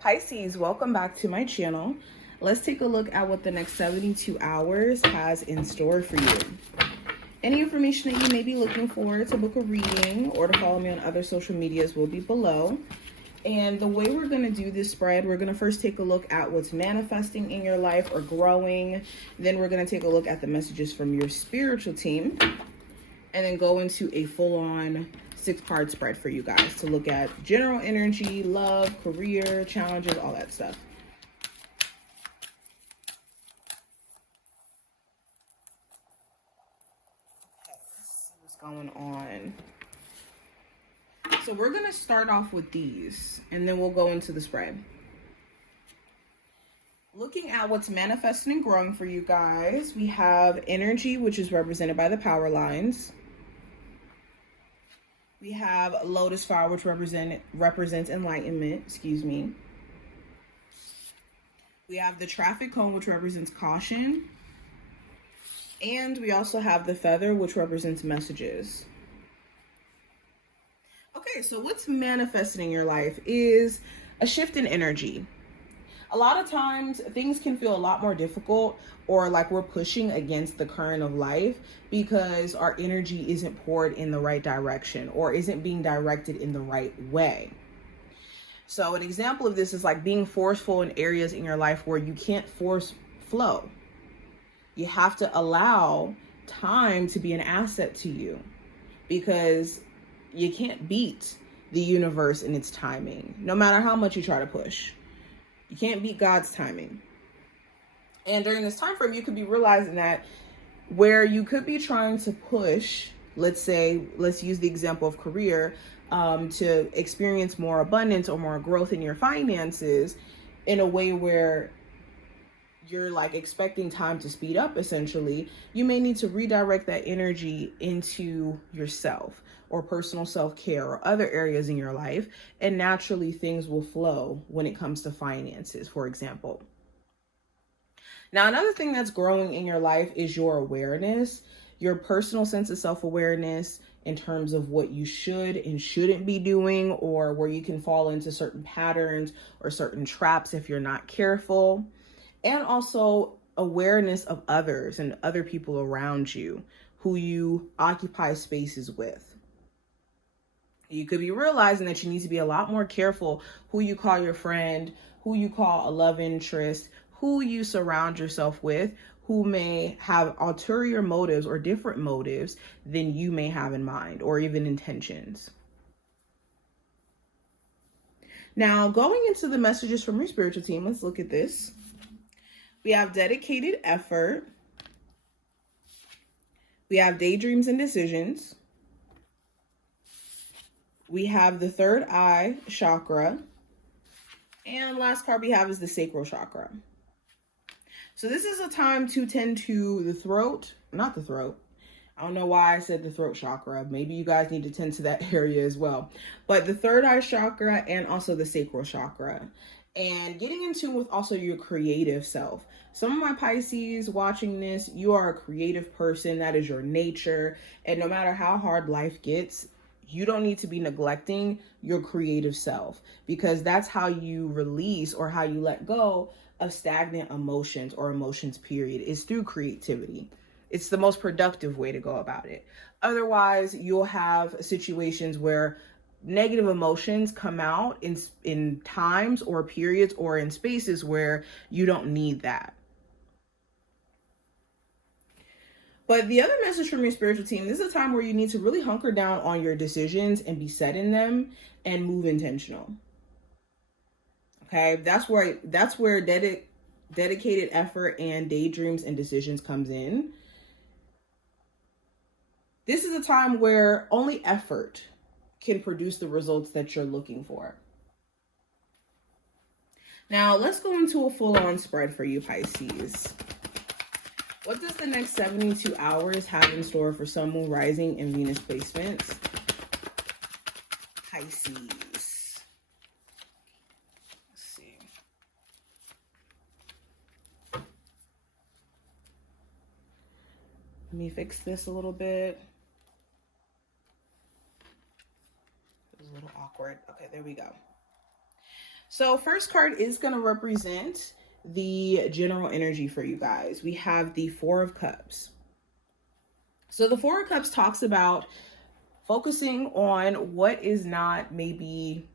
Pisces, welcome back to my channel. Let's take a look at what the next 72 hours has in store for you. Any information that you may be looking for to book a reading or to follow me on other social medias will be below. And the way we're going to do this spread, we're going to first take a look at what's manifesting in your life or growing. Then we're going to take a look at the messages from your spiritual team. And then go into a full-on 6-card spread for you guys to look at general energy, love, career, challenges, all that stuff. Okay, let's see what's going on. So we're going to start off with these, and then we'll go into the spread. Looking at what's manifesting and growing for you guys, we have energy, which is represented by the power lines. We have lotus flower, which represents enlightenment, We have the traffic cone, which represents caution. And we also have the feather, which represents messages. Okay, so what's manifesting in your life is a shift in energy. A lot of times things can feel a lot more difficult or like we're pushing against the current of life because our energy isn't poured in the right direction or isn't being directed in the right way. So an example of this is like being forceful in areas in your life where you can't force flow. You have to allow time to be an asset to you because you can't beat the universe in its timing, no matter how much you try to push. You can't beat God's timing. And during this time frame, you could be realizing that where you could be trying to push, let's use the example of career, to experience more abundance or more growth in your finances in a way where you're like expecting time to speed up, essentially, you may need to redirect that energy into yourself or personal self-care or other areas in your life. And naturally things will flow when it comes to finances, for example. Now, another thing that's growing in your life is your awareness, your personal sense of self-awareness in terms of what you should and shouldn't be doing, or where you can fall into certain patterns or certain traps if you're not careful. And also awareness of others and other people around you who you occupy spaces with. You could be realizing that you need to be a lot more careful who you call your friend, who you call a love interest, who you surround yourself with, who may have ulterior motives or different motives than you may have in mind or even intentions. Now, going into the messages from your spiritual team, let's look at this. We have dedicated effort. We have daydreams and decisions. We have the third eye chakra. And last card we have is the sacral chakra. So this is a time to tend to the throat, not the throat. I don't know why I said the throat chakra. Maybe you guys need to tend to that area as well. But the third eye chakra and also the sacral chakra. And getting in tune with also your creative self. Some of my Pisces watching this, you are a creative person. That is your nature. And no matter how hard life gets, you don't need to be neglecting your creative self, because that's how you release or how you let go of stagnant emotions or emotions, period, is through creativity. It's the most productive way to go about it. Otherwise, you'll have situations where negative emotions come out in times or periods or in spaces where you don't need that. But the other message from your spiritual team, this is a time where you need to really hunker down on your decisions and be set in them and move intentional. Okay, that's where dedicated effort and daydreams and decisions comes in. This is a time where only effort can produce the results that you're looking for. Now, let's go into a full-on spread for you, Pisces. What does the next 72 hours have in store for Sun, Moon, Rising, and Venus placements? Pisces. Let's see. Let me fix this a little bit. It was a little awkward. Okay, there we go. So first card is going to represent the general energy for you guys. We have the Four of Cups. So the Four of Cups talks about focusing on what is not maybe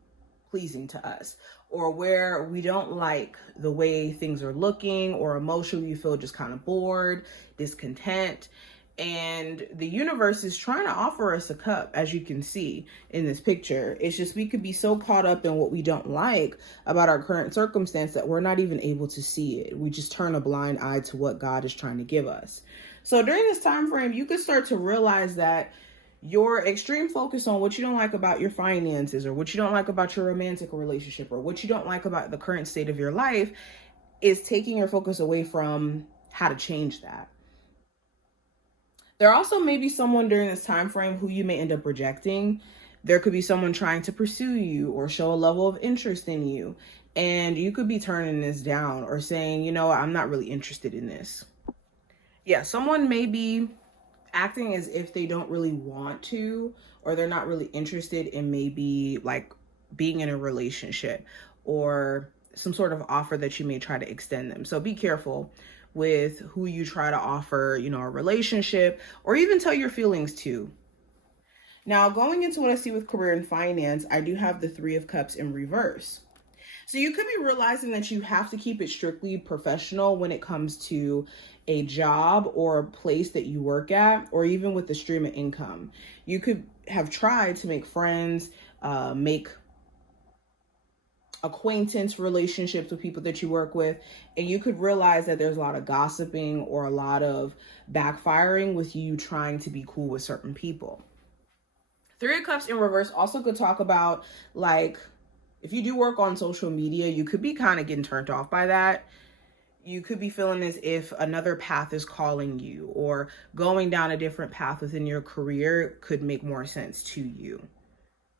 pleasing to us, or where we don't like the way things are looking, or emotionally you feel just kind of bored, discontent. And the universe is trying to offer us a cup, as you can see in this picture. It's just we could be so caught up in what we don't like about our current circumstance that we're not even able to see it. We just turn a blind eye to what God is trying to give us. So during this time frame, you could start to realize that your extreme focus on what you don't like about your finances, or what you don't like about your romantic relationship, or what you don't like about the current state of your life is taking your focus away from how to change that. There also may be someone during this time frame who you may end up rejecting. There could be someone trying to pursue you or show a level of interest in you, and you could be turning this down or saying, you know, I'm not really interested in this. Yeah, someone may be acting as if they don't really want to, or they're not really interested in maybe like being in a relationship or some sort of offer that you may try to extend them. So be careful with who you try to offer, you know, a relationship, or even tell your feelings to. Now, going into what I see with career and finance, I do have the Three of Cups in reverse. So you could be realizing that you have to keep it strictly professional when it comes to a job or a place that you work at, or even with the stream of income. You could have tried to make friends, make acquaintance relationships with people that you work with, and you could realize that there's a lot of gossiping or a lot of backfiring with you trying to be cool with certain people. Three of Cups in reverse also could talk about, like, if you do work on social media, you could be kind of getting turned off by that. You could be feeling as if another path is calling you, or going down a different path within your career could make more sense to you.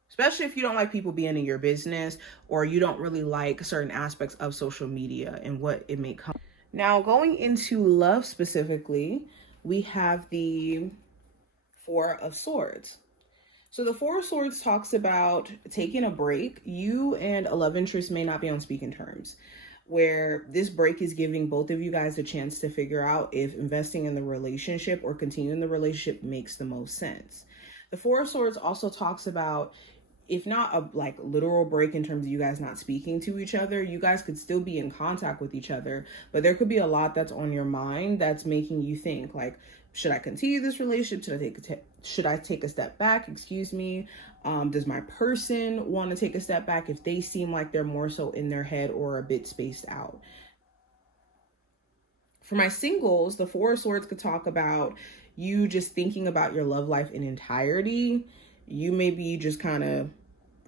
Especially if you don't like people being in your business, or you don't really like certain aspects of social media and what it may come. Now, going into love specifically, we have the Four of Swords. So the Four of Swords talks about taking a break. You and a love interest may not be on speaking terms, where this break is giving both of you guys a chance to figure out if investing in the relationship or continuing the relationship makes the most sense. The Four of Swords also talks about, if not a like literal break in terms of you guys not speaking to each other, you guys could still be in contact with each other, but there could be a lot that's on your mind that's making you think, like, should I continue this relationship? Should I take a step back? Excuse me. Does my person want to take a step back if they seem like they're more so in their head or a bit spaced out? For my singles, the Four of Swords could talk about you just thinking about your love life in entirety. You may be just kind of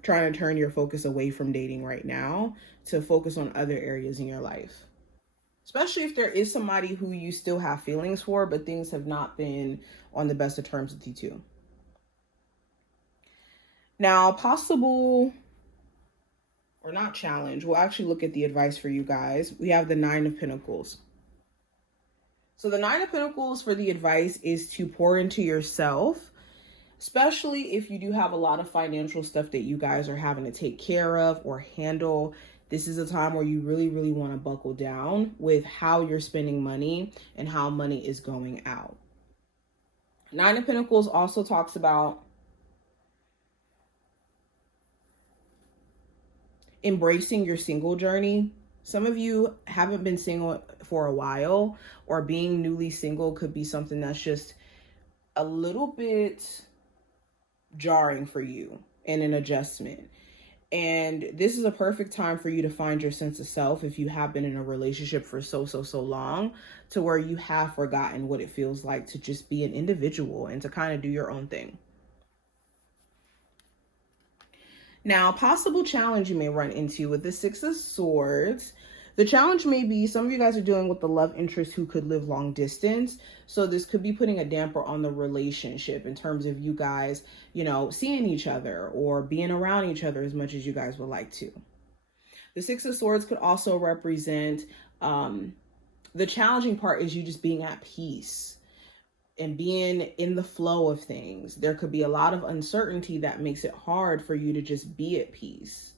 trying to turn your focus away from dating right now to focus on other areas in your life. Especially if there is somebody who you still have feelings for, but things have not been on the best of terms with you two. Now, possible or not challenge, we'll actually look at the advice for you guys. We have the Nine of Pentacles. So the Nine of Pentacles for the advice is to pour into yourself, especially if you do have a lot of financial stuff that you guys are having to take care of or handle. This is a time where you really, really want to buckle down with how you're spending money and how money is going out. Nine of Pentacles also talks about embracing your single journey. Some of you haven't been single for a while, or being newly single could be something that's just a little bit jarring for you and an adjustment. And this is a perfect time for you to find your sense of self if you have been in a relationship for so long, to where you have forgotten what it feels like to just be an individual and to kind of do your own thing. Now, possible challenge you may run into with the Six of Swords. The challenge may be some of you guys are dealing with the love interest who could live long distance. So this could be putting a damper on the relationship in terms of you guys, you know, seeing each other or being around each other as much as you guys would like to. The Six of Swords could also represent the challenging part is you just being at peace and being in the flow of things. There could be a lot of uncertainty that makes it hard for you to just be at peace.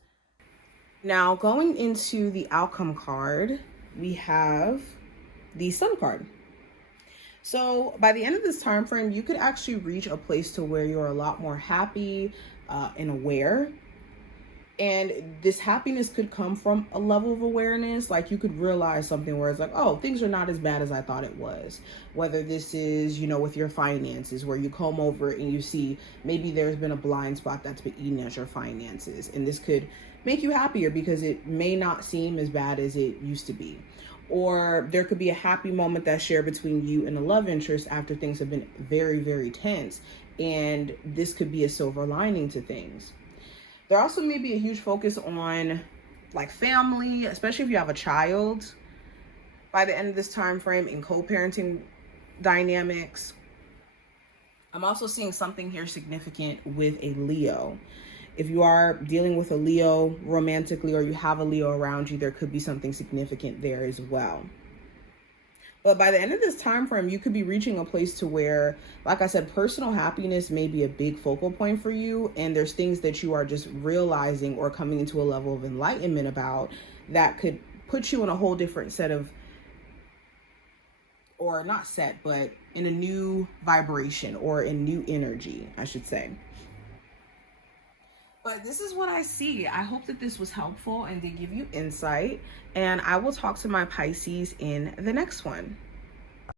Now, going into the outcome card, we have the Sun card. So by the end of this time frame, you could actually reach a place to where you're a lot more happy and aware. And this happiness could come from a level of awareness. Like you could realize something where it's like, oh, things are not as bad as I thought it was. Whether this is, with your finances, where you comb over it and you see maybe there's been a blind spot that's been eating at your finances. And this could make you happier because it may not seem as bad as it used to be. Or there could be a happy moment that's shared between you and a love interest after things have been very, very tense. And this could be a silver lining to things. There also may be a huge focus on like family, especially if you have a child by the end of this time frame, in co-parenting dynamics. I'm also seeing something here significant with a Leo. If you are dealing with a Leo romantically, or you have a Leo around you, there could be something significant there as well. But by the end of this time frame, you could be reaching a place to where, like I said, personal happiness may be a big focal point for you. And there's things that you are just realizing or coming into a level of enlightenment about that could put you in a whole different set of, or not set, but in a new vibration or in new energy, I should say. But this is what I see. I hope that this was helpful and did give you insight. And I will talk to my Pisces in the next one.